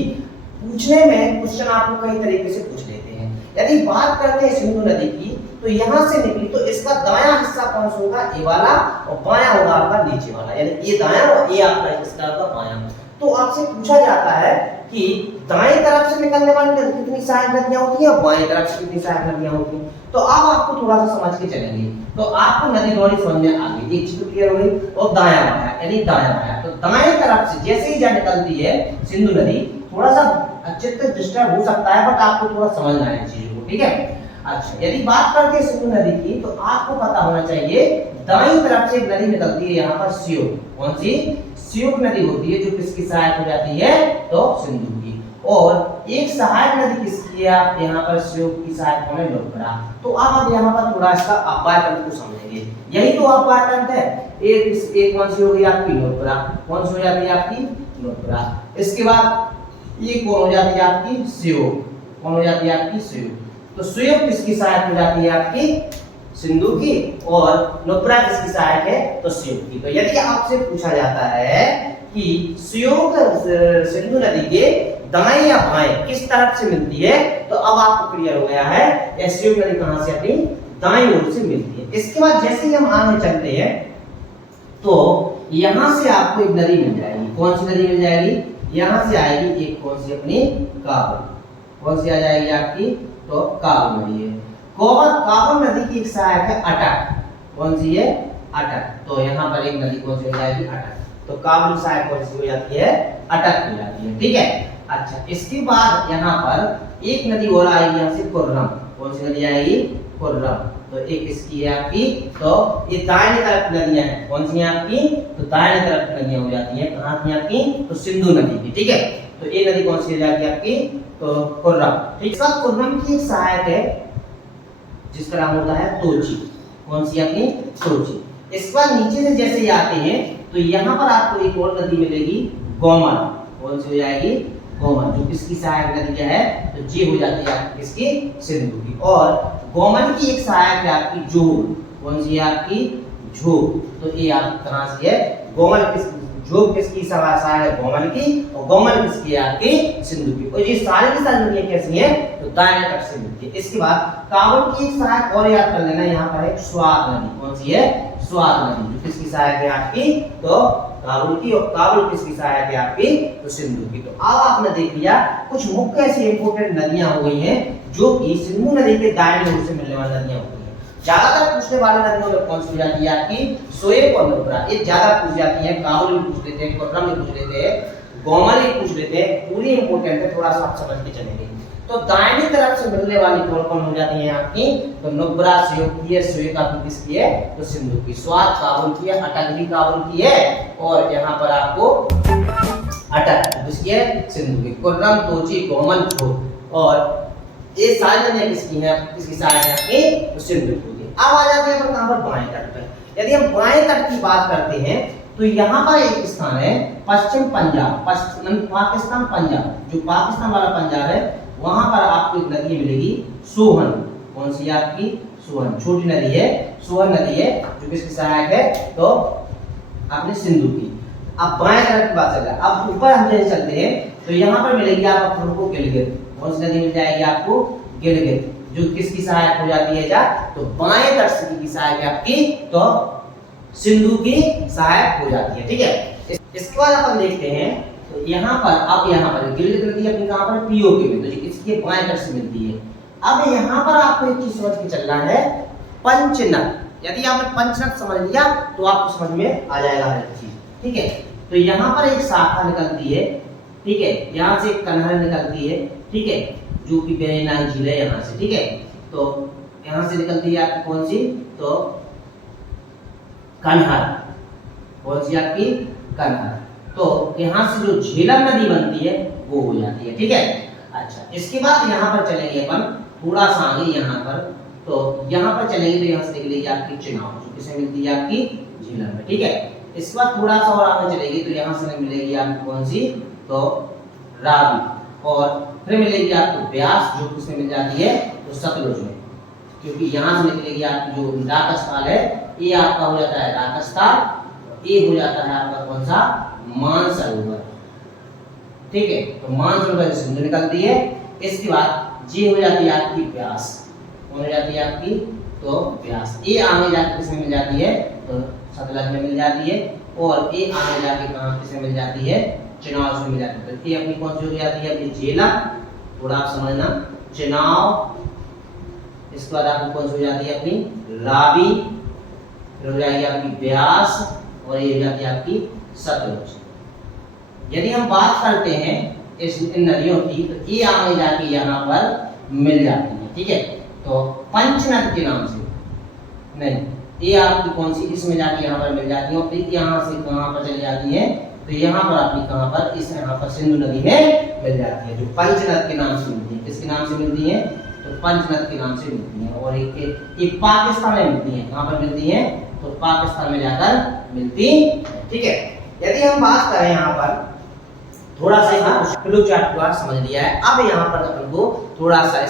पूछने में क्वेश्चन आपको कई तरीके से पूछ लेते हैं। यदि बात करते हैं सिंधु नदी की, तो यहां से निकली तो इसका दायां हिस्सा कौन सा होगा, ए वाला, और बायां होगा आपका नीचे वाला, यानी ये दायां और ये आपका इसका होगा बायां। तो आपसे पूछा जाता है कि दाएं तरफ से निकलने वाली कितनी सहायक नदियां होती हैं और बाएं तरफ से कितनी सहायक नदियां होती हैं। तो अब आपको थोड़ा सा समझ के चलेंगे, तो आपको नदी द्रोणी समझ में आ गई, एक चीज तो क्लियर हो गई। और दायां बायां, यानी दायां बायां, तो दाएं तरफ से जैसे ही जा निकलती है सिंधु नदी, थोड़ा सा अच्छे से डिस्टर्ब हो सकता है, बट आपको थोड़ा समझना है चीजों को, ठीक है। अच्छा, यदि बात करते हैं सिंधु नदी की, तो आपको पता होना चाहिए दाईं तरफ से एक नदी निकलती है यहाँ पर श्योक, कौन सी, श्योक नदी होती है, जो किसकी सहायक हो जाती है, तो सिंधु की। और एक सहायक नदी किसकी है, आप यहाँ पर श्योक की सहायक कौन है, नुब्रा। तो आप यहाँ पर थोड़ा इसका अपवाय तंत्र को समझेंगे, यही तो अपवाय तंत्र है। एक कौन सी हो गई आपकी, नुब्रा, कौन सी हो जाती है आपकी, नुब्रा। इसके बाद ये कौन हो जाती है आपकी, श्योक, कौन हो जाती है आपकी, श्योक। तो श्योक किसकी सहायक हो जाती है आपकी, सिंधु की, और नुब्रा किसकी सहायक है, तो श्योक की। तो यदि आपसे पूछा जाता है कि श्योक सिंधु नदी के दाएं या बाएं किस तरफ से मिलती है, तो अब आपको क्लियर हो गया है ये श्योक नदी कहां से अपनी दाईं ओर से मिलती है। इसके बाद जैसे ही हम आगे चलते हैं, तो यहां से आपको एक नदी मिल जाएगी, कौन सी नदी मिल जाएगी, यहां से आएगी एक कौन सी अपनी काबुल, कौन सी आ जाएगी आपकी, तो काबुल नदी है। काबुल नदी की एक सहायक है अटक, कौन सी है, अटक। तो यहाँ पर एक नदी कौन सी हो जाएगी, अटक। तो काबुल सहायक कौन सी हो जाती है, अटक हो जाती है, ठीक है। अच्छा, इसके बाद यहाँ पर एक नदी और आएगी यहाँ से, कुर्रम, कौन सी नदी आएगी, कुर्रम। तो एक इसकी है आपकी, तो ये दाहिने तरफ नदियां हैं, कौन सी हैं आपकी, तो दाहिने तरफ नदियां हो जाती हैं, कहाँ की आपकी, तो सिंधु नदी की, ठीक है। तो ये नदी कौन सी हो जाएगी आपकी, तो कुर्रम, ठीक है। कुर्रम की एक सहायक है जिसका नाम होता है तोची, कौन सी अपनी, तोची। इसके बाद नीचे से जैसे ही आते हैं, तो यहाँ पर आपको एक और नदी मिलेगी, गोमन, कौन सी हो जाएगी, गोमन, जो किसकी सहायक नदी है, तो ये हो जाती है आपकी किसकी, सिंधु की। और गोमन की एक सहायक है आपकी झोब, कौन सी है आपकी, झोब। तो ये आप कहां से है, गोमन झोब किसकी सहायक है, गोमन की, और गोमन किसकी है आपकी, सिंधु की। और ये सारी की सारी नदियां कैसी हैं, तो दाहिने तरफ से मिलती है। इसके बाद काबुल की एक सहायक और याद कर लेना, यहाँ पर है स्वात नदी, कौन सी है, स्वात नदी, जो किसकी सहायक है आपकी, तो काबुल की। और काबुल किसकी सहायक है आपकी, तो सिंधु की। तो अब आपने देख लिया कुछ मुख्य ऐसी इंपोर्टेंट नदियां हो गई हैं जो कि सिंधु नदी के दाहिने ओर से मिलने वाली नदियां होती हैं। ज्यादातर पूछने वाली नदियों में कौन सी हो जाती है आपकी, शोएब और नुब्रा, ये ज्यादा पूछ जाती है। काबुल भी पूछ लेते हैं, कुर्रम भी पूछ लेते हैं, गोमन भी पूछ लेते हैं, पूरी इंपोर्टेंट है, थोड़ा सा आप समझ के चलेंगे। तो दाहिनी तरफ से मिलने वाली कौन कौन हो जाती है आपकी, तो नुब्रा श्योक की है, श्योक आपकी किसकी है, तो सिंधु की। स्वात काबुल की है, अटक भी काबुल की है, और यहाँ पर आपको अटक किसकी है? सिंधु की। कुर्रम, तोची, गोमन, घोर और ये सारी नदियां किसकी हैं? किसकी सहायक है? आपकी सिंधु की। अब आ जाते हैं अपन कहां पर? बाएं तट पर। यदि हम बाएं तट की बात करते हैं तो यहाँ पर एक स्थान है पश्चिम पंजाब, पश्चिम पाकिस्तान पंजाब, जो पाकिस्तान वाला पंजाब है, वहां पर आपको एक नदी मिलेगी सोहन। कौन सी है आपकी? सोहन। छोटी नदी है, सोहन नदी है, जो किसकी सहायक है? तो अपने सिंधु की। अब बाएं तरफ की बात चल रहा है। अब ऊपर हम चलते हैं तो यहाँ पर मिलेगी आपको गिलगित। कौन सी नदी मिल जाएगी आपको? गिलगित, जो किसकी सहायक हो जाती है? जा तो बाएं तट से की सहायक है आपकी, तो सिंधु की सहायक हो जाती है। ठीक है, इसके बाद अपन देखते हैं तो यहाँ पर, अब यहाँ पर गिलगित नदी अपनी कहाँ पर? पीओके में, तो ये किसकी बाएं तट से मिलती है। अब यहाँ पर आपको एक चीज समझ के चलना है, पंचनद। यदि आपने पंचनद समझ लिया तो आपको समझ में आ जाएगा हर चीज। ठीक है, तो यहाँ पर एक शाखा निकलती है, ठीक है, यहाँ से एक कन्हर निकलती है, ठीक है, जो कि बेरीनाग झील है यहाँ से। ठीक है, तो यहाँ से निकलती है आपकी कौन सी? तो कन्हर। कौन सी आपकी? कन्हर। तो यहाँ से जो झेलम नदी बनती है वो हो जाती है। ठीक है, अच्छा, इसके बाद यहाँ पर चलेंगे अपन थोड़ा सा आगे यहाँ पर, तो यहाँ पर चलेंगे तो यहाँ से निकलेगी आपकी चिनाव, जो किसे मिलती है? आपकी झीलम में। ठीक है, इसके बाद थोड़ा सा और आगे चलेगी तो यहाँ से मिलेगी आपको कौन सी? तो रावी। और फिर मिलेगी आपको ब्यास, जो किसमें मिल जाती है? तो सतलुज में, क्योंकि यहाँ से निकलेगी आपकी जो राकस्थाल है, ये आपका हो जाता है राकस्थाल, ये हो जाता है आपका कौन सा? मानसरोवर। ठीक है, तो मानसरोवर से सिंधु निकलती है। इसके बाद जी हो जाती है आपकी ब्यास। कौन हो जाती है आपकी? तो ब्यास। ये आगे जाके किसमें मिल जाती है? तो सतलज में मिल जाती है। और ये आगे जाके कहाँ किसमें मिल जाती है? चिनाव से मिल जाती है। तो ये अपनी कौन सी हो जाती है? अपनी झेलम, थोड़ा आप समझना, चिनाव। इसके बाद आपकी कौन सी हो जाती है? अपनी रावी, फिर हो जाएगी आपकी ब्यास, और ये हो जाती है आपकी सतलुज। यदि हम बात करते हैं इन नदियों की तो ये आगे जाके यहाँ पर मिल जाती है। ठीक है, तो पंचनद के नाम से नहीं, ये आपकी कौन सी? इसमें जाके यहाँ पर मिल जाती है, और फिर यहाँ से कहाँ पर चली जाती है? तो यहाँ पर आपकी कहाँ पर? इस यहाँ पर सिंधु नदी में मिल जाती है, जो पंचनद के नाम से मिलती है। किसके नाम से मिलती है? तो पंचनद के नाम से मिलती है। और एक पाकिस्तान में मिलती है। कहाँ पर मिलती है? तो पाकिस्तान में जाकर मिलती है। ठीक है, यदि हम बात करें यहाँ पर थोड़ा सा फ्लो चार्ट को समझ लिया है, अब यहाँ पर अपन को थोड़ा सा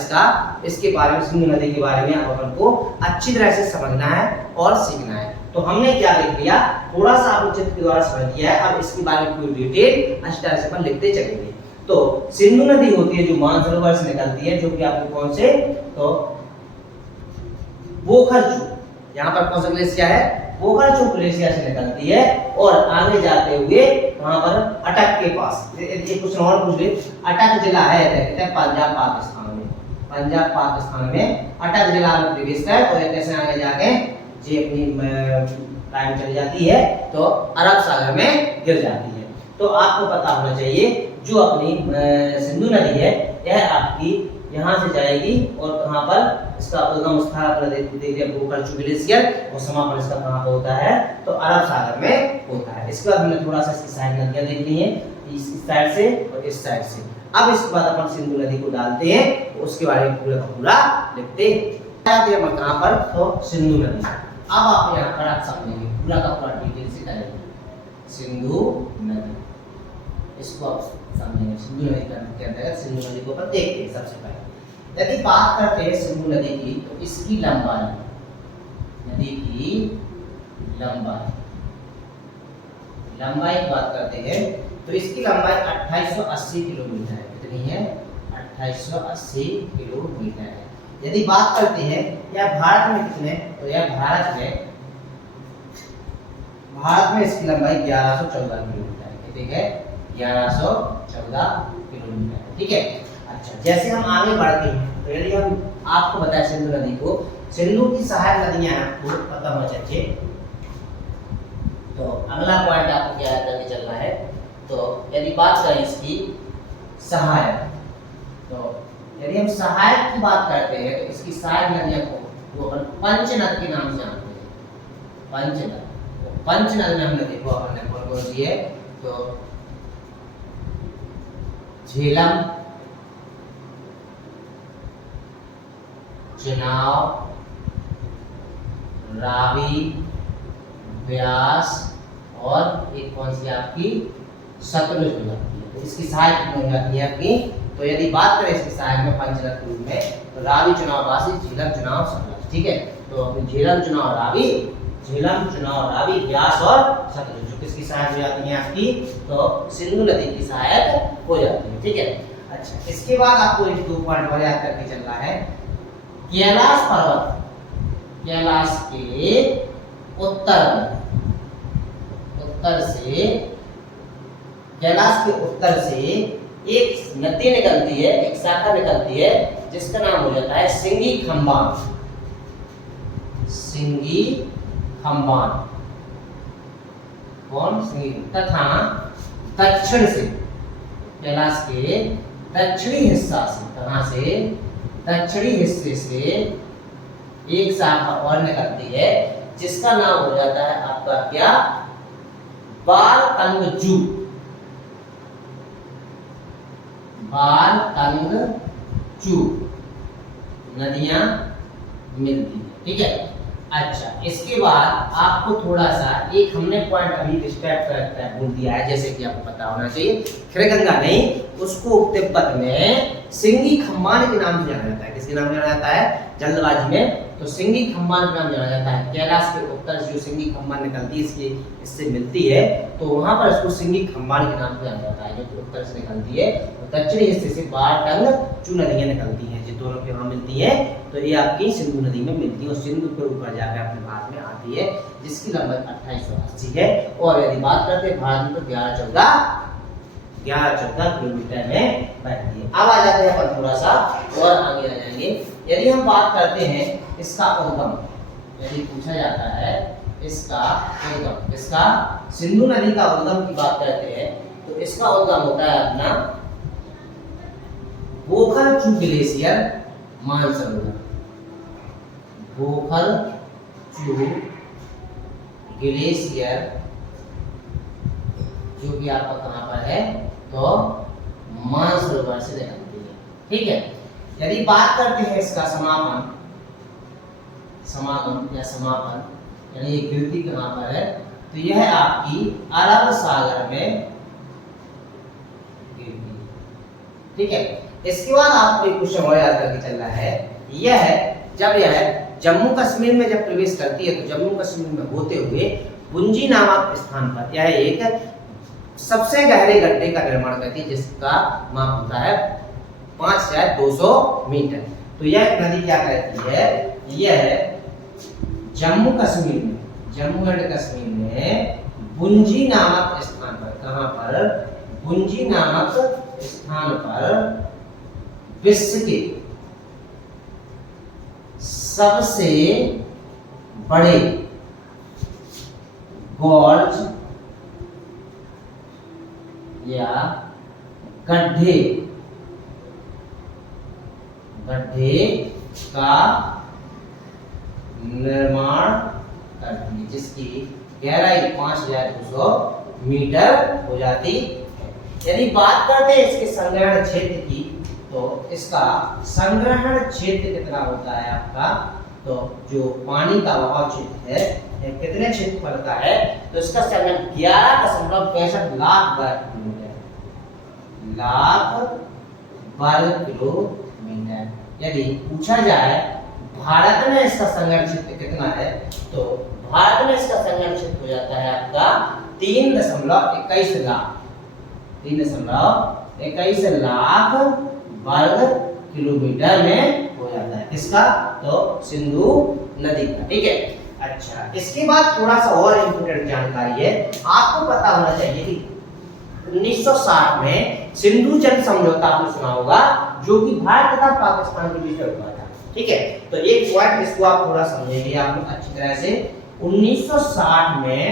इसके बारे में, सिंधु नदी के बारे में अपन को अच्छी तरह से समझना है और सीखना है। तो हमने क्या देख लिया? थोड़ा सा आपको चित्र के द्वारा समझ लिया है। अब इसके बारे में पूरी डिटेल अच्छी तरह से अपन लिखते चलेंगे। तो सिंधु नदी होती है जो मानसरोवर से निकलती है, जो कि आपको कौन से? तो बोखरचू, यहाँ पर कौन सा ग्लेशियर है? बोखरचू ग्लेशियर से निकलती है, और आगे जाते हुए वहां पर अटक के पास, ये कुछ और पूछ ले, अटक जिला है, कहते हैं पंजाब पाकिस्तान में, पंजाब पाकिस्तान में अटक जिला में प्रवेश है। और कैसे आगे जाके जी अपनी टाइम चली जाती है तो अरब सागर में गिर जाती है। तो आपको पता होना चाहिए जो अपनी सिंधु नदी है, यह आपकी यहाँ से जाएगी और कहाँ पर इसका उद्गम स्थान अपना देखिए बोखरचू ग्लेशियर, और समापन इसका कहाँ पर होता है? तो अरब सागर में होता है। इसके बाद हमने थोड़ा सा इसकी साइड नदियाँ देख ली हैं, इस साइड से और इस साइड से। अब इसके बाद अपन सिंधु नदी को डालते हैं, तो उसके बारे में पूरा का पूरा लिखते हैं। कहाँ पर? तो सिंधु नदी। अब आप यहाँ पर आप समझेंगे पूरा का पूरा डिटेल से करेंगे सिंधु नदी, इसको आप समझेंगे। सिंधु नदी के अंतर्गत सिंधु नदी को अपन देखते हैं। सबसे पहले यदि बात करते हैं सिंधु नदी की, तो इसकी लंबाई, नदी की लंबाई की बात करते हैं तो इसकी लंबाई 2880 किलोमीटर है। कितनी है? 2880 किलोमीटर है। यदि बात करते हैं यह भारत में कितने, तो यह भारत में इसकी लंबाई 1114 किलोमीटर है। ठीक है, 1114 किलोमीटर है। ठीक है, अच्छा, जैसे हम आगे बढ़ते हैं तो यदि हम आपको बताएं सिंधु नदी को, सिंधु की सहायक नदियां आपको पता होना चाहिए। तो अगला पॉइंट आपको क्या याद करके चलना है? तो यदि बात करें इसकी सहायक, तो यदि हम सहायक की बात करते हैं तो इसकी सहायक नदियां को अपन पंचनद के नाम से जानते हैं। पंचनद, तो पंचनद में हमने देखो अपन ने कौन कौन सी है? तो झेलम, चुनाव, रावी, व्यास और एक कौन सी आपकी सतलुज हो जाती है। तो इसकी सहायक कितनी हो जाती है आपकी? तो यदि बात करें इसकी सहायक में पंचरत्न के रूप में, तो रावी, चुनाव, वासी, झेलम, चुनाव, सतलुज। ठीक है, तो अपनी झेलम, चुनाव, रावी, झेलम, चुनाव, रावी, व्यास और सतलुज जो किसकी सहायक हो जाती है आपकी? तो सिंधु नदी की सहायक हो जाती है। ठीक है, अच्छा इसके बाद आपको एक 2 पॉइंट और याद करके चलना है। कैलाश पर्वत, कैलाश के उत्तर में, उत्तर से, कैलाश के उत्तर से एक नदी निकलती है, एक शाखा निकलती है जिसका नाम हो जाता है सिंगी खंबान, सिंगी खंबान। कौन? सिंगी। तथा दक्षिण से, कैलाश के दक्षिणी हिस्सा से, कहां से? दक्षिणी हिस्से से एक शाखा और निकलती है जिसका नाम हो जाता है आपका क्या? बारतंगजू, बारतंगजू नदियां मिलती है। ठीक है, अच्छा इसके बाद आपको थोड़ा सा एक हमने पॉइंट अभी स्टेप कर बोल दिया है, जैसे कि आपको पता होना चाहिए। खिरगंगा नहीं, उसको तिब्बत में सिंगी खंबान के नाम से जाना जाता है। किसके नाम से जाना जाता है? जल्दबाजी में तो सिंगी खंबान के नाम जाना जाता है। कैलाश के उत्तर से जो सिंगी खंबान निकलती है, इसकी इससे मिलती है, तो वहां पर इसको सिंगी खंबान के नाम से जाना जाता है, जो उत्तर से निकलती है। तो दक्षिणी हिस्से से बारतंगजू नदियां निकलती हैं, जो दोनों के वहां मिलती है, तो ये आपकी सिंधु नदी में मिलती है और सिंधु के ऊपर जाकर अपने भारत में आती है, जिसकी लंबाई 2880 है। और यदि बात करते हैं भारत में, तो 11-14 किलोमीटर में बैठती है। अब आ जाते हैं अपन थोड़ा सा और आगे आ जाएंगे। यदि हम बात करते हैं इसका उद्गम, यदि पूछा जाता है इसका उद्गम, इसका सिंधु नदी का उद्गम की बात करते हैं, तो इसका उद्गम होता है अपना बोखलचू ग्लेशियर मानसरोवर, बोखलचू ग्लेशियर जो कि आपका कहां पर है? तो मानसरोवर से निकलती है। ठीक है, यदि बात करते हैं इसका समापन, समागम या समापन, यानी ये गिरती कहां पर है? तो यह आपकी अरब सागर में गिरती है। ठीक है, इसके बाद आपको एक क्वेश्चन और याद करके चलना है। यह है जब यह जम्मू कश्मीर में जब प्रवेश करती है, तो जम्मू कश्मीर में होते हुए पुंजी नामक स्थान पर यह एक सबसे गहरे गड्ढे का निर्माण करती है, जिसका माप होता है 5200 मीटर। तो यह नदी क्या कहती है? यह जम्मू कश्मीर में, जम्मू एंड कश्मीर में पुंजी नामक स्थान पर, कहां पर? पुंजी नामक स्थान पर विश्व के सबसे बड़े गॉर्ज या गड्ढे का निर्माण करती है, जिसकी गहराई 5200 मीटर हो जाती है। यदि बात करते हैं इसके संग्रहण क्षेत्र की, तो इसका संग्रहण क्षेत्र कितना होता है आपका? तो जो पानी का बहाव क्षेत्र है, कितने क्षेत्रफल का है? तो इसका संग्रहण 11.65 लाख वर्ग किलोमीटर, वर्ग किलोमीटर। यदि पूछा जाए भारत में इसका संग्रहण क्षेत्र कितना है, तो भारत में इसका संग्रहण क्षेत्र हो जाता है आपका 3.21 लाख, 3.21 लाख वर्ग किलोमीटर में हो जाता है। किसका? तो सिंधु नदी का। ठीक है, अच्छा इसके बाद थोड़ा सा और इम्पोर्टेंट जानकारी है, आपको पता होना चाहिए कि 1960 में सिंधु जल समझौता आपने सुना होगा, जो कि भारत तथा पाकिस्तान के बीच में हुआ था। ठीक है, तो एक पॉइंट इसको आप थोड़ा समझेंगे आप लोग अच्छी तरह से। 1960 में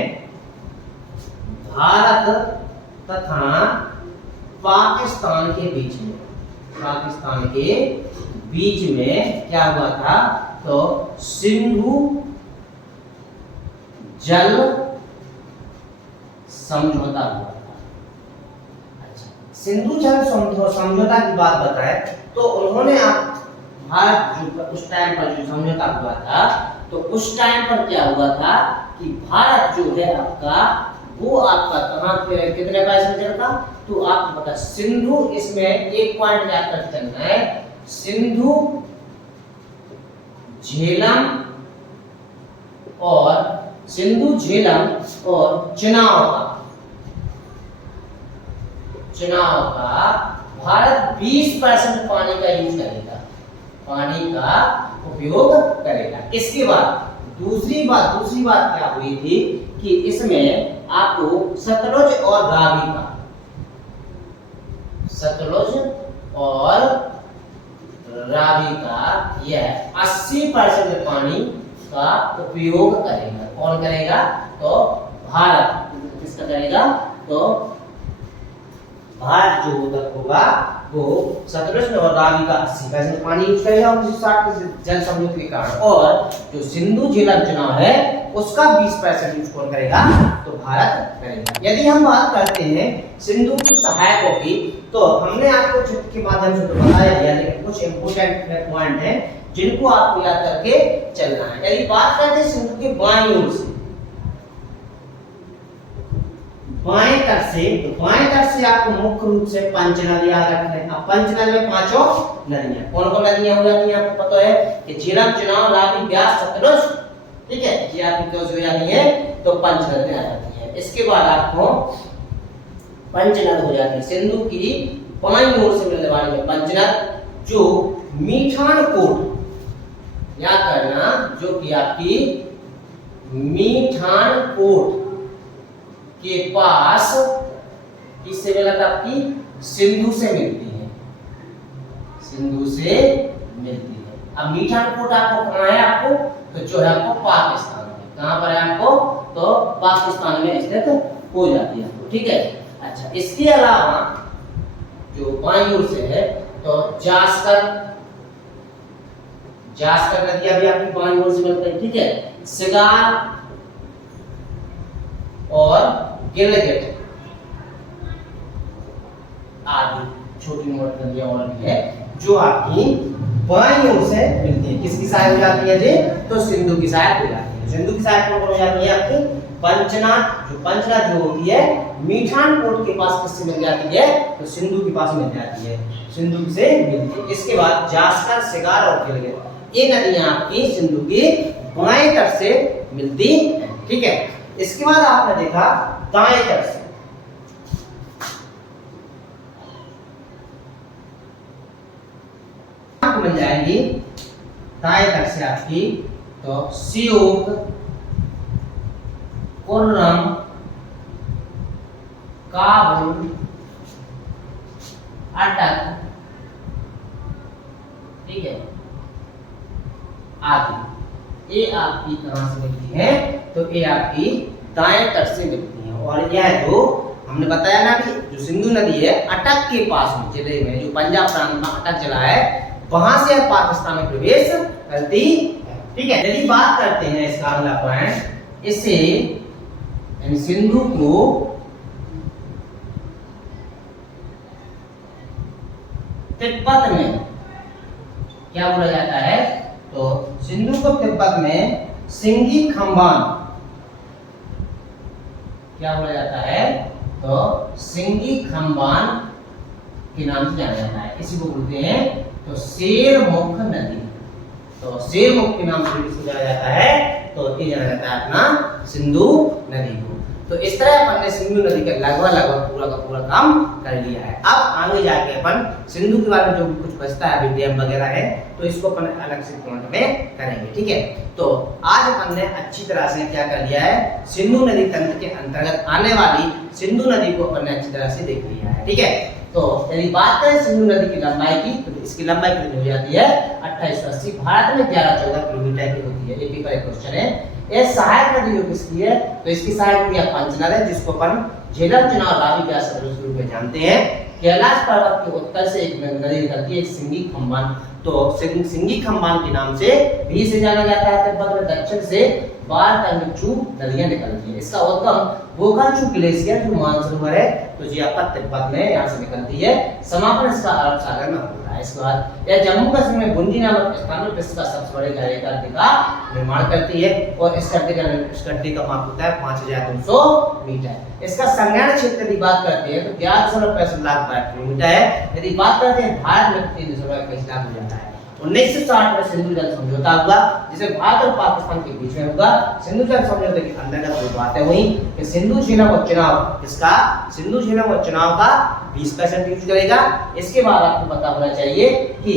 भारत तथा पाकिस्तान के बीच में, पाकिस्तान के बीच में क्या हुआ था? तो सिंधु जल समझौता हुआ था। अच्छा, सिंधु जल समझौता की बात बताए तो उन्होंने आप भारत जो उस टाइम पर जो समझौता हुआ था, तो उस टाइम पर क्या हुआ था कि भारत जो है आपका वो आपका कहाँ पे कितने पैसे चल था, तो आपको पता सिंधु, इसमें एक पॉइंट याद कर चलना है, सिंधु झेलम और चुनाव का भारत 20% पानी का यूज करेगा, पानी का उपयोग करेगा। इसके बाद दूसरी बात क्या हुई थी कि इसमें आपको सतलुज और रावी का यह 80% पानी का उपयोग करेगा। कौन करेगा? तो भारत किसका करेगा? तो भारत जो होगा वो सतलुज और रावी का 80% पानी यूज करेगा 1960 जल समझौते के कारण, और जो सिंधु झेलम चुनाव है उसका 20% यूज कौन करेगा? तो भारत करेगा। यदि हम बात करते हैं सिंधु की सहायकों की, तो हमने आपको चित्र के माध्यम से तो बताया दिया, लेकिन कुछ इंपोर्टेंट पॉइंट हैं जिनको आपको याद करके चलना है। यदि बात करते हैं सिंधु के बाईं ओर से, बाएं तट से आपको मुख्य रूप से पंचनद याद रखना है। अब पंचनद में 5 नदियां, कौन कौन नदियां हो जाती हैं आपको पता है कि झेलम, चुनाव, रावी, ब्यास, सतलुज, ठीक है, ये आपकी क्लोज हो जाती है तो पंचनद में आ जाती है। इसके बाद आपको पंचनद हो जाती है सिंधु की बाईं ओर से मिलने वाली है पंचनद, जो मीठानकोट याद करना, जो कि आपकी मीठानकोट के पास किससे मिला था? आपकी सिंधु से मिलती है, अब मीठानकोट आपको कहाँ है? आपको तो जो है आपको पाकिस्तान में, कहाँ पर है आपको? तो पाकिस्तान में स्थित हो जाती है आपको, ठीक है। अच्छा, इसके अलावा जो बाईं ओर से है तो जास्कर नदियां भी आपकी बाईं ओर से मिलती है, ठीक है। सिगार और गिलगिट आदि छोटी मोटी नदियां और भी है जो आपकी बाईं ओर से मिलती है। किसकी सहायक हो जाती है जी? तो सिंधु की सहायक हो जाती है। सिंधु की सहायक कौन हो जाती है? आपकी पंचनद जो होती है मीठानकोट के पास किससे मिल जाती है? तो सिंधु के पास मिल जाती है, सिंधु से मिलती है। इसके बाद जास्कर, सिगार और गिलगिट, ये नदियां आपकी सिंधु की बाएं तट से मिलती है, ठीक है। इसके बाद आपने देखा दाएं तट से, मिल जाएंगी दाएं तट से आपकी तो सियोक, कुर्रम, काबुल, अटक, ठीक है, आदि, ये आपकी कहां से मिलती है? तो ये आपकी दाएं तट से मिलती है। और यह जो हमने बताया ना कि जो सिंधु नदी है अटक के पास में, जिले में जो पंजाब प्रांत में अटक जिला है, वहां से पाकिस्तान में प्रवेश करती है, ठीक है। यदि बात करते हैं इसका अगला पॉइंट, इसे यानी सिंधु को तिब्बत में क्या बोला जाता है? तो सिंधु को तिब्बत में सिंगी खंबान क्या बोला जाता है? तो सिंगी खंबान के नाम से जाना जाता है। इसी को बोलते हैं तो शेरमुख नदी, तो शेरमुख के नाम से किसको जाना जाता है? तो ये जाना जाता है अपना सिंधु नदी को। तो इस तरह अपन ने सिंधु नदी का लगभग पूरा का पूरा काम कर लिया है। अब आगे जाके अपन सिंधु के बारे में जो भी कुछ बचता है, अभी डैम वगैरह है, तो इसको अपन अलग से पॉइंट में करेंगे, ठीक है। तो आज अपन ने अच्छी तरह से क्या कर लिया है? सिंधु नदी तंत्र के अंतर्गत आने वाली सिंधु नदी को अपन ने अच्छी तरह से देख लिया है, ठीक है। तो यदि बात करें सिंधु नदी की लंबाई की, तो इसकी लंबाई कितनी हो जाती है? 2880। भारत में 11-14 किलोमीटर की होती है। ये पेपर एक क्वेश्चन है। ये सहायक नदी जो किसकी है? तो इसकी सहायक नदी पंचनद है, जिसको अपन झेलम, चुनाव, रावी, ब्यास, सतलुज के रूप में जानते हैं। कैलाश पर्वत के उत्तर से एक नदी निकलती है, सिंगी खंबान, तो सिंगी खंबान के नाम से भी से जाना जाता है। तिब्बत में दक्षिण से 12 तंगचू नदियां निकलती है। इसका उद्गम बोकाचू ग्लेशियर जो मानसरोवर है, तो तो ये आपका तिब्बत में यहाँ से निकलती है। समापन इसका अरब सागर में होता है। इसके बाद यह जम्मू कश्मीर में गुंजी नामक स्थान पर विश्व का सबसे बड़े गहरे गड्ढे का निर्माण करती है और इस गड्ढे का माप होता है 5200 मीटर। इसका संज्ञान क्षेत्र की बात करते हैं तो 11.65 लाख वर्ग किलोमीटर है। यदि बात करते हैं भारत में 3.21 लाख हो जाता है। 1960 में सिंधु जल समझौता हुआ जिसे भारत और पाकिस्तान के बीच में हुआ। सिंधु जल समझौते के अंतर्गत कोई बातें हुई कि सिंधु झीलम और चुनाव इसका सिंधु झीलम और चुनाव का 20% यूज करेगा। इसके बाद आपको पता होना चाहिए कि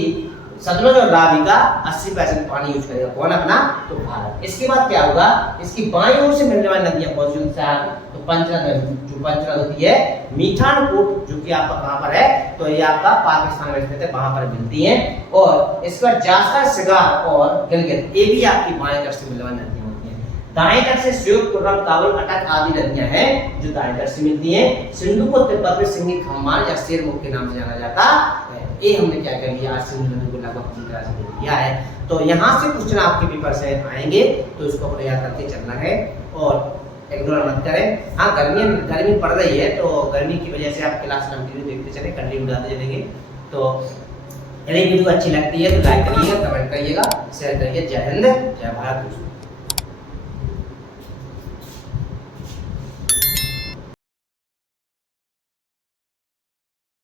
सतलुज और रावी का 80% पानी यूज करेगा। कौन अपना? तो भारत। इसके बाद क्या होगा? इसकी बाईं ओर से मिलने वाली नदियां कौन सी हैं? तो पंचनद होती है मीठानकोट जो कि आपका कहां पर है? तो ये आपका पाकिस्तान में स्थित है, वहां पर मिलती हैं। और इसका जासर, सिगार और गिलगित ये भी आपकी बाएं तरफ से मिलने वाली नदियां होती हैं। दाएं तरफ से श्योक, कुर्रम, काबुल, अटक आदि नदियां हैं जो दाएं तरफ से मिलती हैं। सिंधु को तिब्बत में सिंगी खम्मान या शेरमुख के नाम से जाना जाता है। ये हमने क्या कर लिया? आज सिंधु नदी को लगभग पूरी तरह से देख लिया है। तो यहाँ से क्वेश्चन आपके पेपर से आएंगे तो इसको अपने याद करके चलना है और इग्नोर मत करें। हाँ, गर्मी पड़ रही है तो गर्मी की वजह से आप क्लास कंटिन्यू देखते चले, कंटिन्यू जाते चलेंगे। तो यदि वीडियो अच्छी लगती है तो लाइक करिएगा, कमेंट करिएगा, शेयर करिए। जय हिंद, जय भारत दोस्तों।